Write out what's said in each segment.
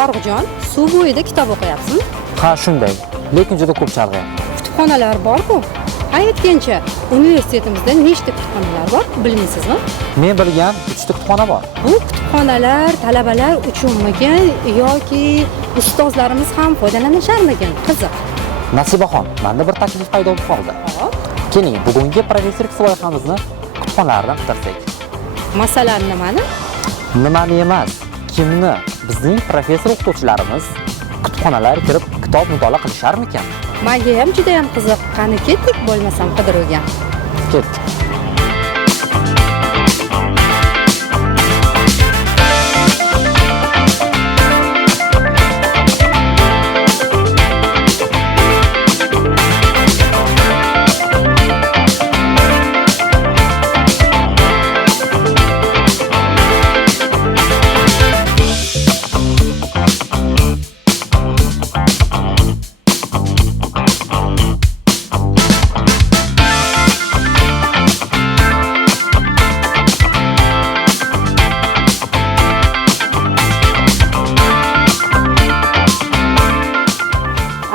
Farruxjon, suv bo'yida kitob o'qiyapsizmi? Ha, shunday. Lekin juda ko'p chalg'iyapti. Kutubxonalar bor-ku. Aytgancha, universitetimizda nechta kutubxonalar bor, bilmaysizmi? Men bilgan 3 ta kutubxona bor. Bu kutubxonalar talabalar uchunmikan yoki ustozlarimiz ham foydalanisharmikan? Qiziq. Nasibaxon, menda bir taklif paydo bo'lib qoldi. Keling, bugungi professorlik loyihamizni kutubxonalardan qidirsak. Masalan nimani? Nimani emas, kimni? Bizning professor o'qituvchilarimiz kutubxonalarga kirib kitob mutolaa qilisharmikan? Menga ham juda ham qiziq. Qani ketdik bo'lmasam qidiruvga. Ketdik.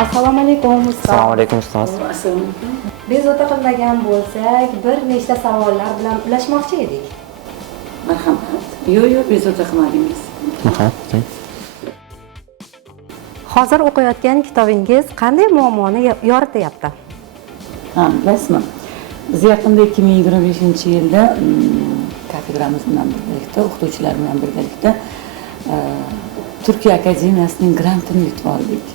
Assalomu alaykum ustoz. Assalomu alaykum ustoz. Bezovta qilmagan bo'lsak, bir nechta savollar bilan ulashmoqchi edik. Marhamat. Yo'q, bezovta qilmadingiz. Hozir o'qiyotgan kitobingiz qanday muammoni yorityapti? Ha, bilasizmi? Biz yaqinda 2025-yilda kafedramiz bilan birgalikda, o'qituvchilar bilan birgalikda Turkiya akademiyasining grantini yutib oldik.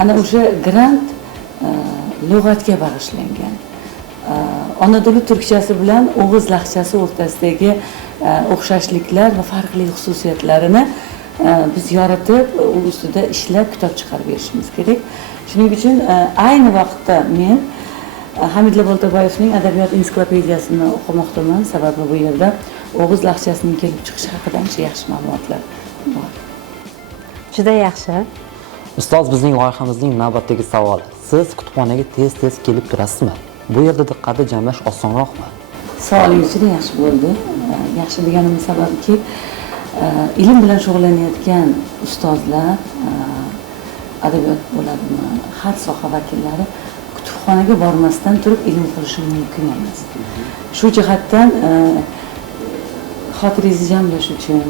Ana o'sha grant lug'atga bag'ishlangan. Ona tili turkchasi bilan o'g'iz lahjasi o'rtasidagi o'xshashliklar va farqli xususiyatlarini biz yoritib, u ustida ishlab kitob chiqarib berishimiz kerak. Shuning uchun ayni vaqtda men Hamidla Boltaboyevning adabiyot ensiklopediyasini o'qimoqdaman. Sababi bu yerda o'g'iz lahjasining kelib chiqishi haqida ancha yaxshi ma'lumotlar bor. Juda yaxshi. Ustoz, bizning loyihamizning navbatdagi savoli. Siz kutubxonaga tez-tez kelib turasizmi? Bu yerda diqqatni jamlash osonroqmi? Savolingiz juda yaxshi bo'ldi. Yaxshi deganimning sababiki, ilm bilan shug'ullanayotgan ustozlar, adabiyot bo'ladimi, har soha vakillari kutubxonaga bormasdan turib ilm qilishi mumkin emas. Shu jihatdan xotirangizni jamlash uchun,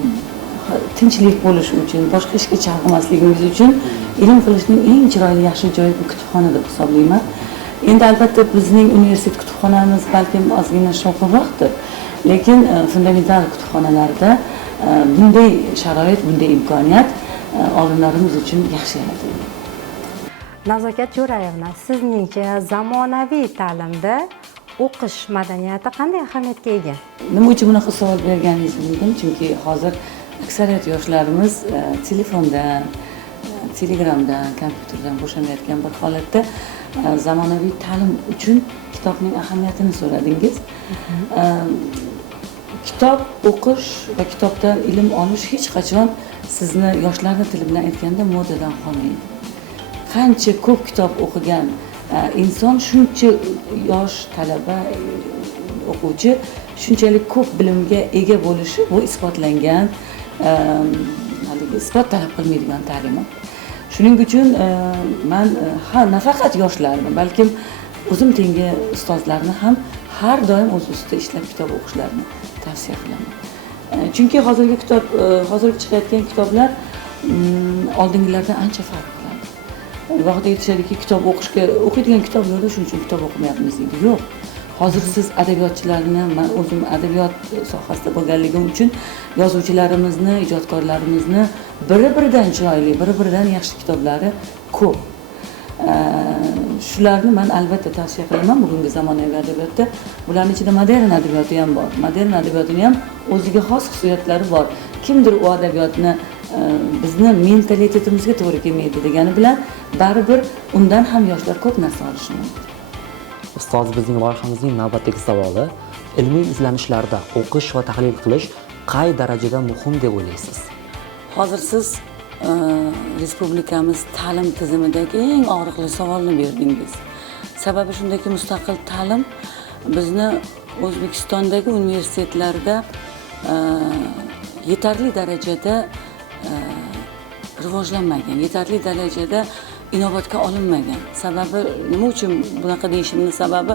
tinchlik bo'lishi uchun, boshqa ishga chalg'imasligingiz uchun ilm qilishning eng chiroyli yaxshi joyi bu kutubxona deb hisoblayman. Endi albatta bizning universitet kutubxonamiz balkim ozgina shovqinroqdir, lekin fundamental kutubxonalarda bunday sharoit, bunday imkoniyat olimlarimiz uchun yaxshi yaratilgan. Nazokat Jo'rayevna, sizningcha zamonaviy ta'limda o'qish madaniyati qanday ahamiyatga ega? Nima uchun bunaqa savol berganingizni bildim, chunki hozir aksariyat yoshlarimiz telefondan, telegramdan, kompyuterdan bo'shamayotgan bir holatda zamonaviy ta'lim uchun kitobning ahamiyatini so'radingiz. Kitob o'qish va kitobdan ilm olish hech qachon sizni yoshlarning tili bilan aytganda modadan qolmaydi. Qancha ko'p kitob o'qigan inson, shuncha yosh talaba, o'quvchi shunchalik ko'p bilimga ega bo'lishi bu isbotlangan, isbot talab qilmaydigan ta'limot. Shuning uchun men nafaqat yoshlarni, balkim o'zim tengi ustozlarni ham har doim o'z ustida ishlab kitob o'qishlarini tavsiya qilaman. Chunki hozirgi chiqayotgan kitoblar oldingilardan ancha farq qiladi. Vaqtda aytishadiki, kitob o'qiydigan kitoblarda shuning uchun kitob o'qimayapmiz deydi. Yo'q. Hozir siz adabiyotchilarni, men o'zim adabiyot sohasida bo'lganligim uchun yozuvchilarimizni, ijodkorlarimizni biri-biridan chiroyli, biri-biridan yaxshi kitoblari ko'p. Shularni men albatta tavsiya qilaman bugungi zamonaviy adabiyotda. Bularning ichida modern adabiyoti ham bor. Modern adabiyotining ham o'ziga xos xususiyatlari bor. Kimdir u adabiyotni bizni mentalitetimizga to'g'ri kelmaydi degani bilan baribir undan ham yoshlar ko'p narsa olishi mumkin. Ustoz, bizning loyihamizning navbatdagi savoli, ilmiy izlanishlarda o'qish va tahlil qilish qay darajada muhim deb o'ylaysiz? Hozir siz respublikamiz ta'lim tizimidagi eng og'riqli savolni berdingiz. Sababi shundaki, mustaqil ta'lim bizni O'zbekistondagi universitetlarda yetarli darajada rivojlanmagan, yetarli darajada inobatga olinmagan. Sababi nima uchun bunaqa deyishimning sababi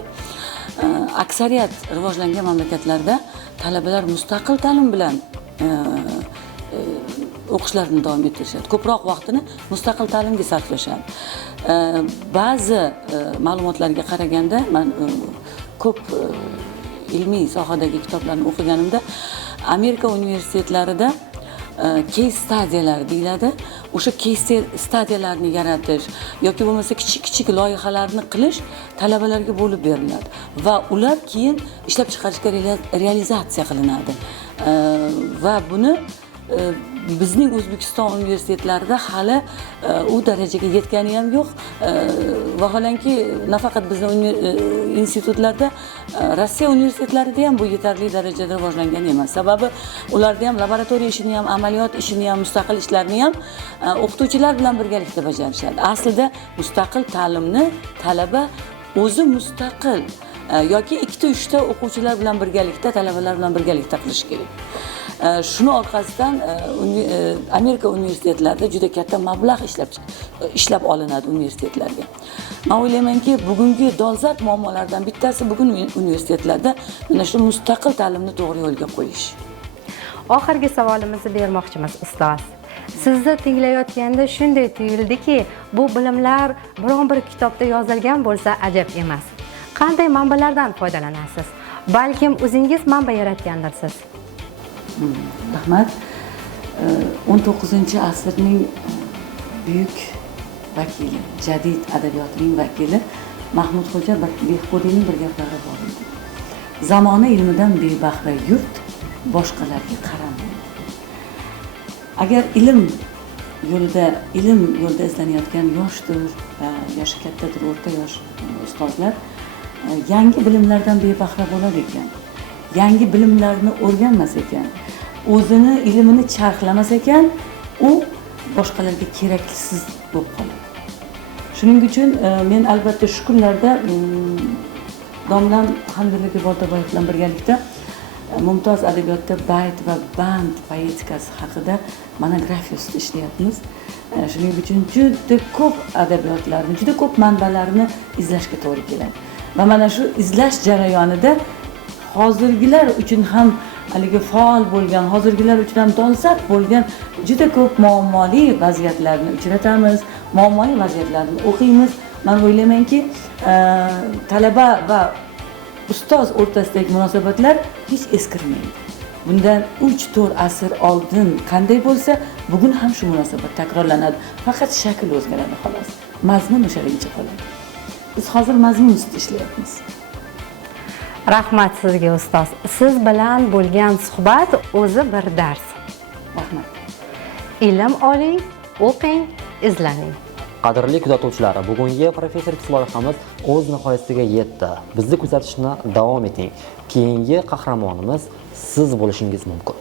aksariyat rivojlangan mamlakatlarda talabalar mustaqil ta'lim bilan o'qishlarini davom ettirishadi. Ko'proq vaqtini mustaqil ta'limga sarflashadi. Ba'zi ma'lumotlarga qaraganda men ko'p ilmiy sohadagi kitoblarni o'qiganimda Amerika universitetlarida case stadiyalar deyiladi. O'sha case stadiyalarni yaratish yoki bo'lmasa kichik loyihalarni qilish talabalarga bo'lib beriladi va ular keyin ishlab chiqarishga realizatsiya qilinadi. Va buni bizning O'zbekiston universitetlarida hali u darajaga yetgani ham yo'q. Vaholanki nafaqat bizning institutlarda, Rossiya universitetlarida ham bu yetarli darajada rivojlangan emas. Sababi ularda ham laboratoriya ishini ham, amaliyot ishini ham, mustaqil ishlarni ham o'qituvchilar bilan birgalikda bajarishadi. Aslida mustaqil ta'limni talaba o'zi mustaqil yoki 2-3 ta o'quvchilar bilan birgalikda, talabalar bilan birgalikda qilish kerak. Shuni orqasidan Amerika universitetlarida juda katta mablag' ishlab olinadi universitetlarga. Men o'ylaymanki, bugungi dolzarb muammolardan bittasi bugun universitetlarda mana shu mustaqil ta'limni to'g'ri yo'lga qo'yish. Oxirgi savolimizni bermoqchimiz ustoz. Sizni tinglayotganda shunday tuyuldiki, bu bilimlar biron bir kitobda yozilgan bo'lsa ajab emas. Qanday manbalardan foydalanasiz? Balkim o'zingiz manba yaratgandirsiz. Rahmat. 19-asrning buyuk vakili, jadid adabiyotining vakili Mahmudxo'ja Behbudining bir gaplari bor edi. Zamona ilmidan bebahra yurt boshqalarga qaramaydi. Agar ilm yo'lida izlanayotgan yoshdir, yoshi kattadir, o'rta yosh ustozlar yangi bilimlardan bebahra bo'lar ekan, yangi bilimlarni o'rganmas ekan, o'zini ilmini charxlamas ekan, u boshqalarga keraksiz bo'lib qoladi. Shuning uchun men albatta shu kunlarda domlam Hamdullo Boltaboyev bilan birgalikda mumtoz adabiyotda bayt va band poetikasi haqida monografiya ustida ishlayapmiz. Shuning uchun juda ko'p adabiyotlarni, juda ko'p manbalarni izlashga to'g'ri keladi. Va mana shu izlash jarayonida hozirgilar uchun ham haligi faol bo'lgan, hozirgilar uchun ham dolzarb bo'lgan juda ko'p muammoli vaziyatlarni uchratamiz, muammoli vaziyatlarni o'qiymiz. Men o'ylaymanki, talaba va ustoz o'rtasidagi munosabatlar hech eskirmaydi. Bundan 3-4 asr oldin qanday bo'lsa, bugun ham shu munosabat takrorlanadi. Faqat shakl o'zgaradi xolos. Mazmun o'shalarcha qoladi. Biz hozir mazmun ustida ishlayapmiz. Rahmat sizga ustoz. Siz bilan bo'lgan suhbat o'zi bir dars. Rahmat. Ilm oling, o'qing, izlaning. Qadrli kuzatuvchilar, bugungi professor loyihamiz o'z nihoyasiga yetdi. Bizni kuzatishni davom eting. Keyingi qahramonimiz siz bo'lishingiz mumkin.